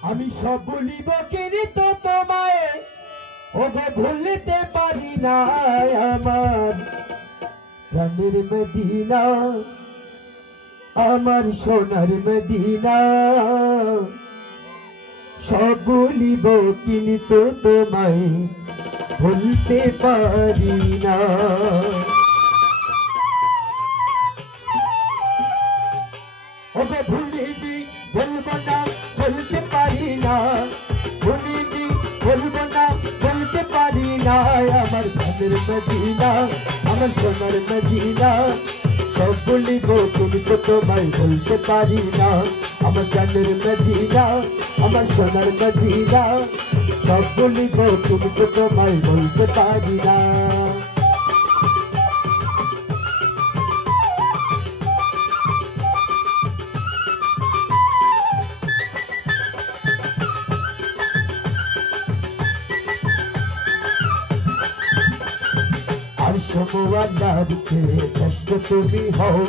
আমি সব বলিব কিন্তু তোমায় ওগো ভুলতে পারি না আমার প্রাণের মদিনা আমার সোনার মদিনা সব বলিব কিন্তু তোমায় ভুলতে পারি না ওগো ভুলিনি বলবো না বলতে পারি না ভুলিনি বলবো না বলতে পারি না আমার প্রাণের মদিনা আমার সোনার মদিনা সব বলিব কিন্তু তোমায় বলতে পারি না আমার প্রাণের মদিনা আমার সোনার মদিনা সব বলিব কিন্তু তোমায় বলতে পারি না কষ্ট তুমি হও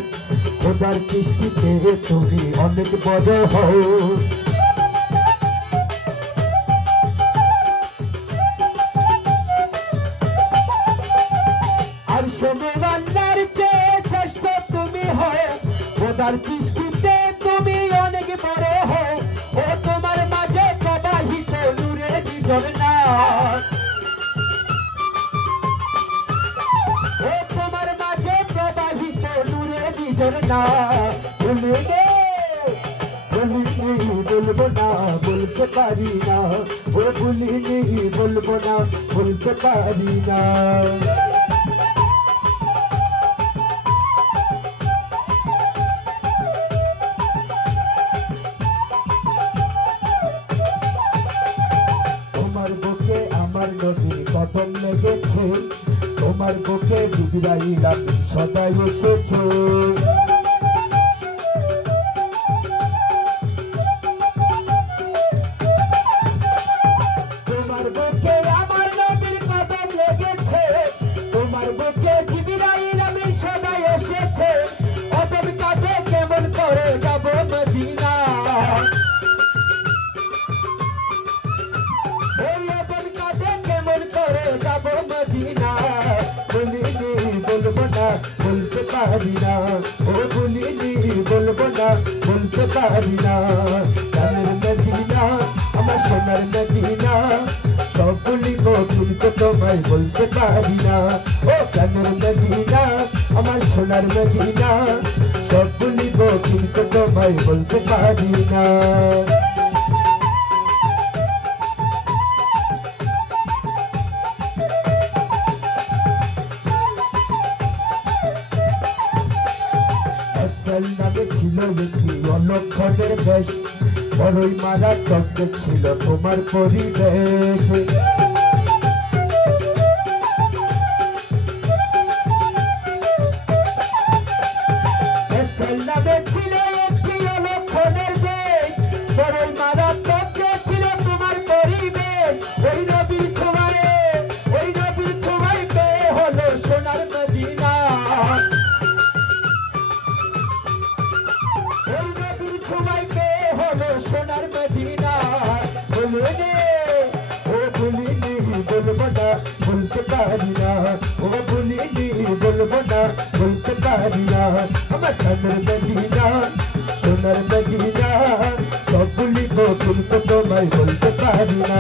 খোদার কিস্তিতে তুমি অনেক বড় হও আর সমুদ্রের চেয়ে শ্রেষ্ঠ তুমি হও খোদার কিস্তিতে তুমি অনেক বড় হও ও তোমার মাঝে প্রবাহিত নূরের ঝর্ণা না ভুলিনি বলবো না বলতে পারি না ও ভুলিনি বলবো না বলতে পারি না তোমার বুকে আমার নদীর কদম লেগেছে তোমার বুকে জিবরাইল সদাই এসেছে তোমার বুকে আমার নবীর কদম লেগেছে তোমার বুকে জিবরাইল সদাই এসেছে অতএব কাছে কেমন করে যাব মদিনা এই অতএব কাছে কেমন করে যাব মদিনা বলবো না বলতে পারি না ও ভুলিনি বলবো না বলতে পারি না প্রাণের মদিনা আমার সোনার মদিনা সব বলিব কিন্তু তোমায় বলতে পারি না ও প্রাণের মদিনা আমার সোনার মদিনা সব বলিব কিন্তু তোমায় বলতে পারি না নামে ছিল একটি অলক্ষণের বেশ বড়ই মারাত্মক ছিল তোমার পরিবেশ নামে ছিল একটি অলক্ষণের বেশ বড়ই মারাত্মক ছিল তোমার পরিবেশ ওই নবীর ছোঁয়ায় পেয়ে হলো সোনার মদিনা সোনার মদিনা ভুলিনি ও ভুলিনি বলবো না বলতে পারি না ও ভুলিনি বলবো না বলতে পারি না আমার প্রাণের মদিনা সোনার মদিনা সব ভুলিব কিন্তু তোমায় বলতে পারি না